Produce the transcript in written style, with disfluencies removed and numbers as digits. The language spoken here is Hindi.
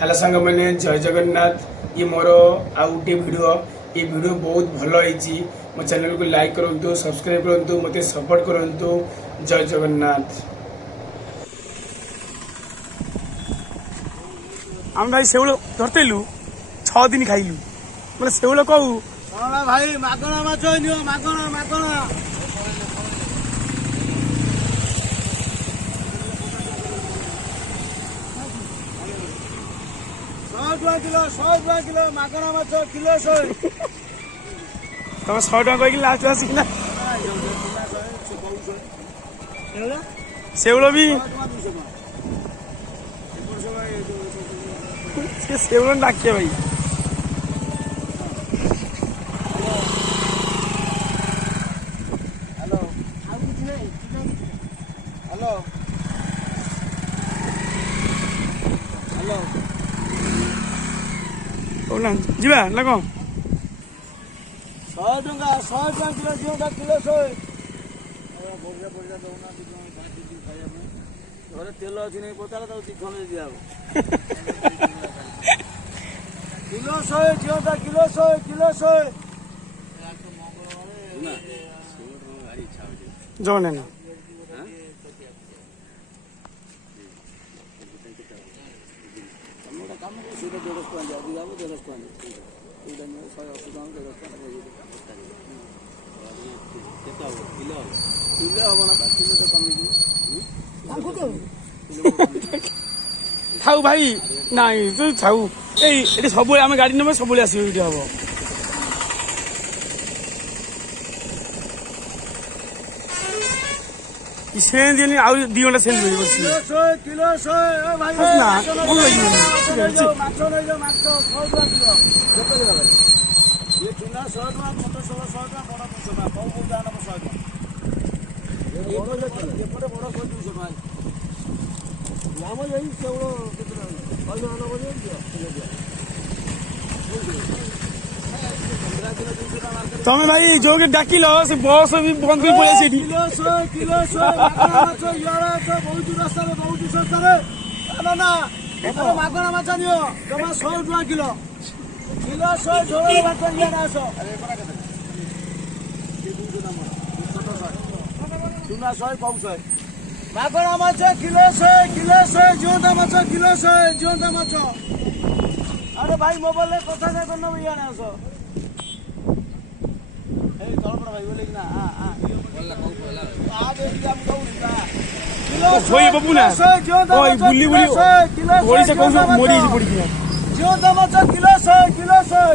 हेलो सांग मैंने जय जगन्नाथ। ये मोर आउटे वीडियो ये वीडियो बहुत भल होती। मो चैनल को लाइक करूँ, सब्सक्राइब करूँ, मत सपोर्ट करूँ। जय जगन्नाथ। आम भाई शेउल धरतेलु 6 दिन खाइलु मतलब शेउल कहू भाई मागଣା माछ नियो मागଣା मागଣା 100 टका किलो मागଣା माछ किलो 100 तुम 100 टका कह लास्ट आसिक शेउल भी शेउल डाकिए भाई। हेलो ना जीवा ना कौन 100 टका किलो जियोटा किलो 100 घरे तेल अच्छी नहीं पचार चिकन दिया किलो 100 जियोटा किलो 100 किलो 100 जौन है ना थाऊ भाई नाई तो थाऊ ये सब आम गाड़ी नब सब आस हम से दिए आ 2 घंटा से किलो 100 भाई ना भल लगे ये चुना 100 टका मोटर 100 टका बड़ा 200 टका कौ कौ दाना 100 टका ये बड़ा बड़ा 200 टका लामो यही केवल कितना भाई आना बोले तमें भाई जो के डाकिल से बस भी बंद कर पड़े किलो 100 माछ यारा तो बहुत रास्ता में बहुत सस्ता रे ना ना एतो मागଣା माछ नियो जमा 100 टका किलो किलो 100 झोल माछ यारा 100 अरे बड़ा कते चुना 100 कौ 100 मागଣା माछ किलो 100 जोंदा माछ किलो 100 जोंदा माछ अरे भाई मोबाइल में कथा नहीं करना भैया ना 100 ए चल पड़ भाई बोले कि ना हां बोलला कौ बोला आ दे हम कहू ना किलो होई बाबू ना ओए बुली बुली किलो ओड़ी से कहू मोरी पड़ी गया जोंदा माछ किलो 100 किलो 100